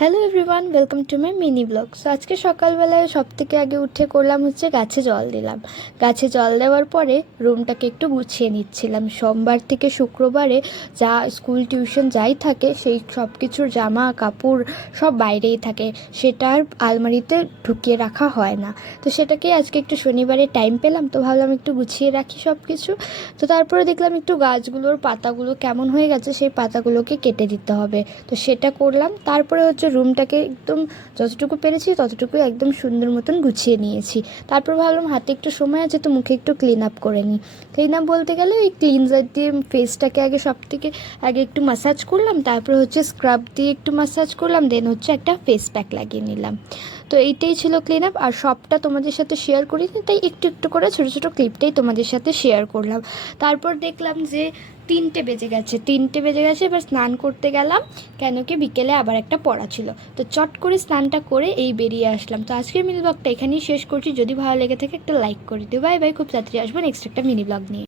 Hello everyone, welcome to my mini blog. So আজকে সকালবেলায় সব থেকে আগে উঠে করলাম হচ্ছে গাছে জল দিলাম। গাছে জল দেওয়ার পরে রুমটাকে একটু গুছিয়ে নিচ্ছিলাম। সোমবার থেকে শুক্রবারে যা স্কুল টিউশন যাই থাকে সেই সব কিছুর জামা কাপড় সব বাইরেই থাকে, সেটা আর আলমারিতে ঢুকিয়ে রাখা হয় না। তো সেটাকে আজকে একটু শনিবারে টাইম পেলাম, তো ভাবলাম একটু গুছিয়ে রাখি সব কিছু। তো তারপরে দেখলাম একটু গাছগুলোর পাতাগুলো কেমন হয়ে গেছে, সেই পাতাগুলোকে কেটে দিতে হবে। তো সেটা করলাম। তারপরে হচ্ছে রুমটাকে একদম যতটুকু পেরেছি ততটুকু একদম সুন্দর মতন গুছিয়ে নিয়েছি। তারপর ভাবলাম হাতে একটু সময় আছে তো মুখে একটু ক্লিন আপ করে নিই। ক্লিন আপ বলতে গেলে এই ক্লিনজার দিয়ে ফেসটাকে আগে সব থেকে আগে একটু ম্যাসাজ করলাম, তারপর হচ্ছে স্ক্রাব দিয়ে একটু ম্যাসাজ করলাম, দেন হচ্ছে একটা ফেস প্যাক লাগিয়ে নিলাম। তো এইটাই ছিল ক্লিন আপ। আর সবটা তোমাদের সাথে শেয়ার করিনি, তাই একটু একটু করে ছোটো ছোটো ক্লিপটাই তোমাদের সাথে শেয়ার করলাম। তারপর দেখলাম যে 3টে বেজে গেছে। এবার স্নান করতে গেলাম, কেন কি বিকেলে আবার একটা পড়া ছিল। তো চট করে স্নানটা করে এই বেরিয়ে আসলাম। তো আজকের মিনি ব্লগটা এখানেই শেষ করছি। যদি ভালো লেগে থাকে একটা লাইক করে দিও। বাই বাই, খুব তাড়াতাড়ি আসবো নেক্সট একটা মিনি ব্লগ নিয়ে।